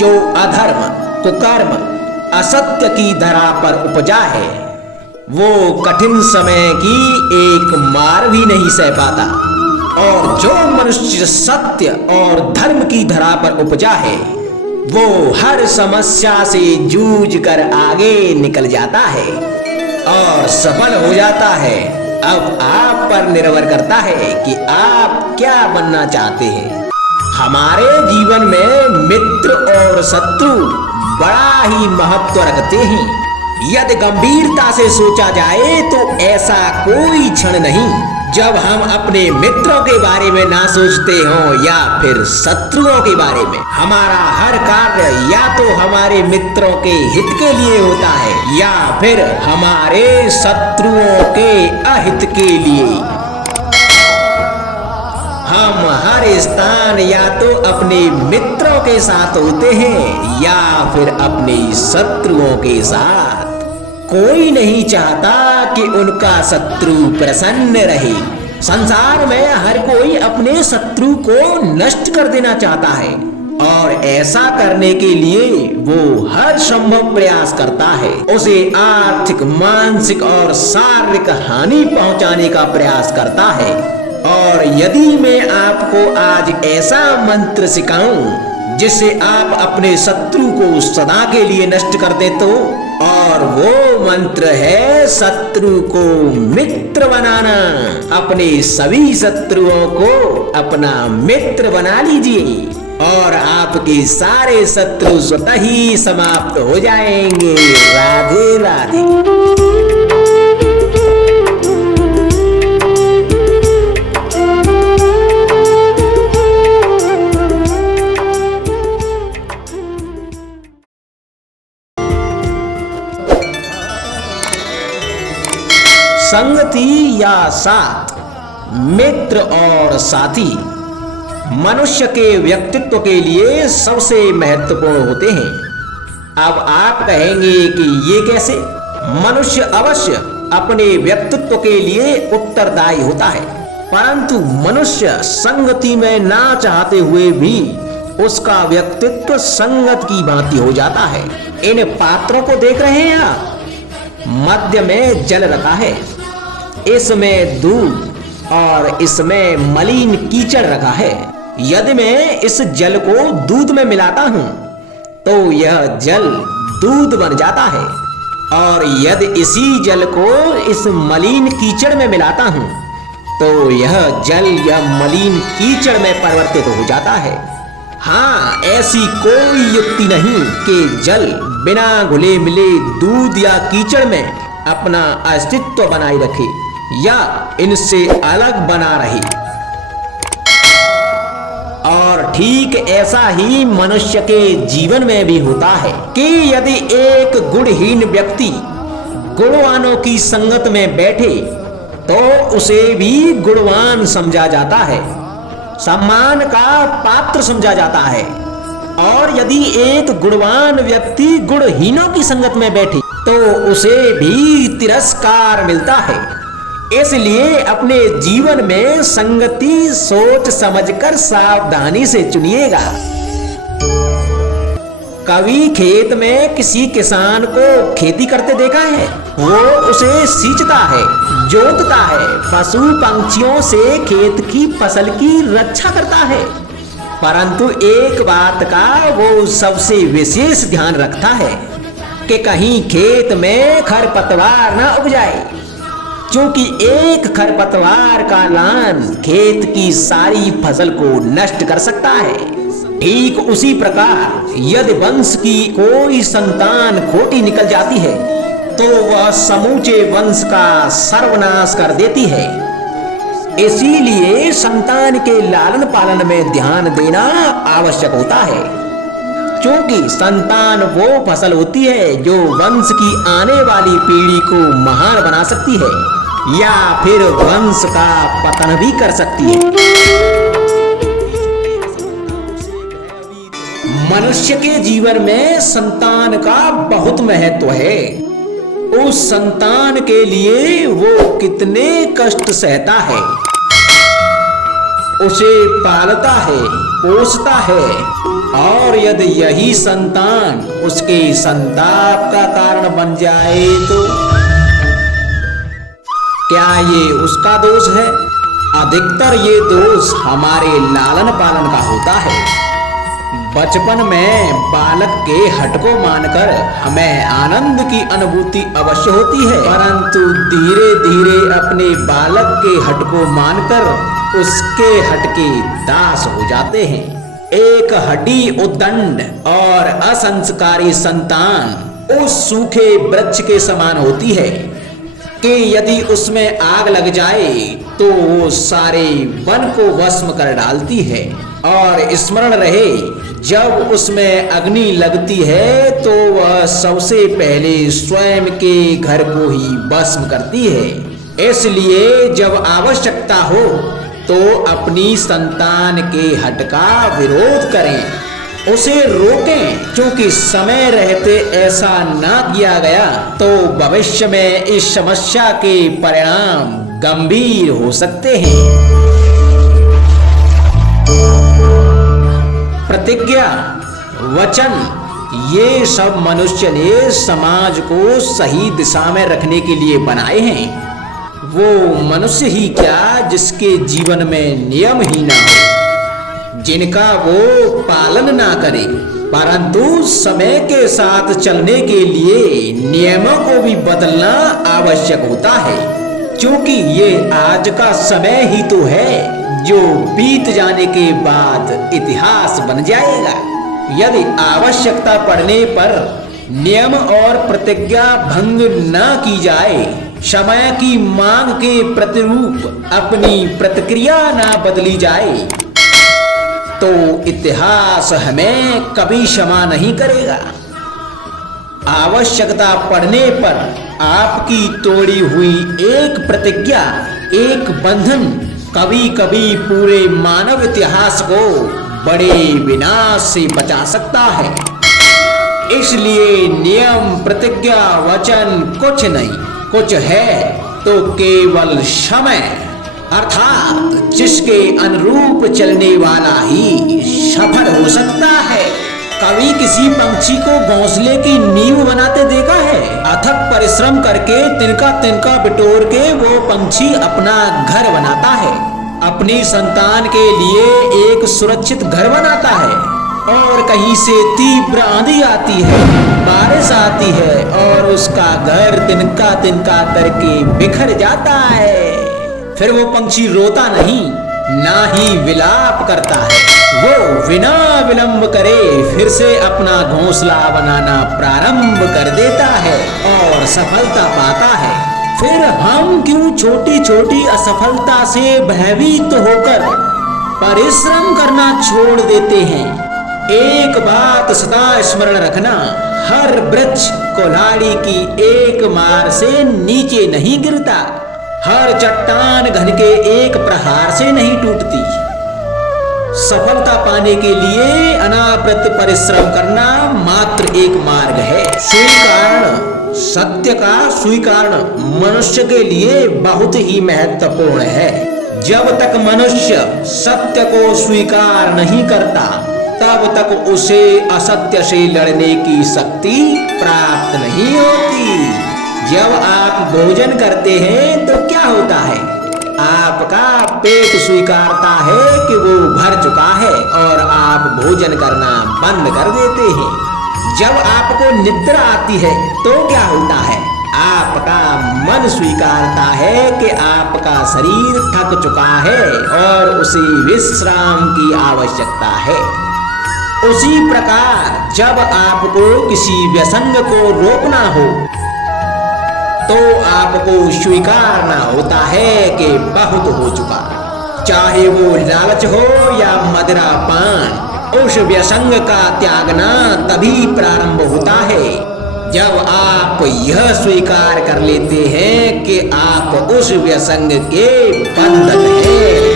जो अधर्म, कुकर्म, असत्य की धरा पर उपजा है, वो कठिन समय की एक मार भी नहीं सह पाता। और जो मनुष्य सत्य और धर्म की धरा पर उपजा है, वो हर समस्या से जूझ कर आगे निकल जाता है और सफल हो जाता है। अब आप पर निर्भर करता है कि आप क्या बनना चाहते हैं। हमारे जीवन में मित्र और शत्रु बड़ा ही महत्व रखते हैं। यदि गंभीरता से सोचा जाए तो ऐसा कोई क्षण नहीं जब हम अपने मित्रों के बारे में ना सोचते हों या फिर शत्रुओं के बारे में। हमारा हर कार्य या तो हमारे मित्रों के हित के लिए होता है या फिर हमारे शत्रुओं के अहित के लिए। हम हर स्थान या तो अपने मित्रों के साथ होते हैं या फिर अपने शत्रुओं के साथ। कोई नहीं चाहता कि उनका शत्रु प्रसन्न रहे। संसार में हर कोई अपने शत्रु को नष्ट कर देना चाहता है और ऐसा करने के लिए वो हर संभव प्रयास करता है। उसे आर्थिक, मानसिक और शारीरिक हानि पहुंचाने का प्रयास करता है। और यदि मैं आपको आज ऐसा मंत्र सिखाऊं जिससे आप अपने शत्रु को सदा के लिए नष्ट कर दे तो, और वो मंत्र है शत्रु को मित्र बनाना। अपने सभी शत्रुओं को अपना मित्र बना लीजिए और आपके सारे शत्रु स्वतः ही समाप्त हो जाएंगे। राधे राधे। संगति या साथ, मित्र और साथी मनुष्य के व्यक्तित्व के लिए सबसे महत्वपूर्ण होते हैं। अब आप कहेंगे कि ये कैसे? मनुष्य अवश्य अपने व्यक्तित्व के लिए उत्तरदायी होता है, परंतु मनुष्य संगति में ना चाहते हुए भी उसका व्यक्तित्व संगत की भांति हो जाता है। इन पात्रों को देख रहे हैं आप? मध्य में जल रखा है, इसमें दूध और इसमें मलिन कीचड़ रखा है। यदि मैं इस जल को दूध में मिलाता हूं तो यह जल दूध बन जाता है, और यदि इसी जल को इस मलिन कीचड़ में मिलाता हूं तो यह जल या मलिन कीचड़ में परिवर्तित हो जाता है। हाँ, ऐसी कोई युक्ति नहीं कि जल बिना घुले मिले दूध या कीचड़ में अपना अस्तित्व बनाए रखे या इनसे अलग बना रहे। और ठीक ऐसा ही मनुष्य के जीवन में भी होता है कि यदि एक गुणहीन व्यक्ति गुणवानों की संगत में बैठे तो उसे भी गुणवान समझा जाता है, सम्मान का पात्र समझा जाता है। और यदि एक गुणवान व्यक्ति गुणहीनों की संगत में बैठे तो उसे भी तिरस्कार मिलता है। इसलिए अपने जीवन में संगति सोच समझकर सावधानी से चुनिएगा। कभी खेत में किसी किसान को खेती करते देखा है? वो उसे सींचता है, जोतता है, पशु पंछियों से खेत की फसल की रक्षा करता है, परंतु एक बात का वो सबसे विशेष ध्यान रखता है कि कहीं खेत में खरपतवार न उग जाए, क्योंकि एक खरपतवार का लान खेत की सारी फसल को नष्ट कर सकता है। ठीक उसी प्रकार यदि वंश की कोई संतान खोटी निकल जाती है तो वह समूचे वंश का सर्वनाश कर देती है। इसीलिए संतान के लालन पालन में ध्यान देना आवश्यक होता है, क्योंकि संतान वो फसल होती है जो वंश की आने वाली पीढ़ी को महान बना सकती है या फिर वंश का पतन भी कर सकती है। मनुष्य के जीवन में संतान का बहुत महत्व है। उस संतान के लिए वो कितने कष्ट सहता है, उसे पालता है, पोसता है, और यदि यही संतान उसके संताप का कारण बन जाए तो क्या ये उसका दोष है? अधिकतर ये दोष हमारे लालन पालन का होता है। बचपन में बालक के हठ को मानकर हमें आनंद की अनुभूति अवश्य होती है, परंतु धीरे धीरे अपने बालक के हठ को मानकर उसके हठ के दास हो जाते हैं। एक हड्डी उद्दंड और असंस्कारी संतान उस सूखे वृक्ष के समान होती है कि यदि उसमें आग लग जाए तो वो सारे वन को भस्म कर डालती है। और स्मरण रहे, जब उसमें अग्नि लगती है तो वह सबसे पहले स्वयं के घर को ही भस्म करती है। इसलिए जब आवश्यकता हो तो अपनी संतान के हठ का विरोध करें, उसे रोकें, क्योंकि समय रहते ऐसा ना किया गया तो भविष्य में इस समस्या के परिणाम गंभीर हो सकते हैं। प्रतिज्ञा, वचन, ये सब मनुष्य ने समाज को सही दिशा में रखने के लिए बनाए हैं। वो मनुष्य ही क्या जिसके जीवन में नियम ही ना हो, जिनका वो पालन ना करे, परंतु समय के साथ चलने के लिए नियमों को भी बदलना आवश्यक होता है, क्योंकि ये आज का समय ही तो है जो बीत जाने के बाद इतिहास बन जाएगा। यदि आवश्यकता पड़ने पर नियम और प्रतिज्ञा भंग न की जाए, समय की मांग के प्रतिरूप अपनी प्रतिक्रिया न बदली जाए, तो इतिहास हमें कभी क्षमा नहीं करेगा। आवश्यकता पड़ने पर आपकी तोड़ी हुई एक प्रतिज्ञा, एक बंधन कभी कभी पूरे मानव इतिहास को बड़े विनाश से बचा सकता है। इसलिए नियम, प्रतिज्ञा, वचन कुछ नहीं, कुछ है तो केवल समय, अर्थात जिसके अनुरूप चलने वाला ही सफल हो सकता है। कभी किसी पंछी को घोंसले की नींव बनाते देखा है? अथक परिश्रम करके तिनका तिनका बिटोर के वो पंछी अपना घर बनाता है, अपनी संतान के लिए एक सुरक्षित घर बनाता है। और कहीं से तीव्र आंधी आती है, बारिश आती है और उसका घर तिनका तिनका करके बिखर जाता है। फिर वो पंछी रोता नहीं, ना ही विलाप करता है, वो बिना विलंब करे फिर से अपना घोंसला बनाना प्रारंभ कर देता है और सफलता पाता है। फिर हम क्यों छोटी छोटी असफलता से भयभीत होकर परिश्रम करना छोड़ देते हैं? एक बात सदा स्मरण रखना, हर वृक्ष कुल्हाड़ी की एक मार से नीचे नहीं गिरता, हर चट्टान घन के एक प्रहार से नहीं टूटती। सफलता पाने के लिए अनावृत परिश्रम करना मात्र एक मार्ग है। स्वीकरण, सत्य का स्वीकरण मनुष्य के लिए बहुत ही महत्वपूर्ण है। जब तक मनुष्य सत्य को स्वीकार नहीं करता, तब तक उसे असत्य से लड़ने की शक्ति प्राप्त नहीं होती। जब आप भोजन करते हैं तो क्या होता है? आपका पेट स्वीकारता है कि वो भर चुका है और आप भोजन करना बंद कर देते हैं। जब आपको निद्रा आती है तो क्या होता है? आपका मन स्वीकारता है कि आपका शरीर थक चुका है और उसे विश्राम की आवश्यकता है। उसी प्रकार जब आपको किसी व्यसंग को रोकना हो तो आपको स्वीकारना होता है कि बहुत हो चुका, चाहे वो लालच हो या मदिरा पान। उस व्यसंग का त्यागना तभी प्रारंभ होता है जब आप यह स्वीकार कर लेते हैं कि आप उस व्यसंग के बंधन हैं।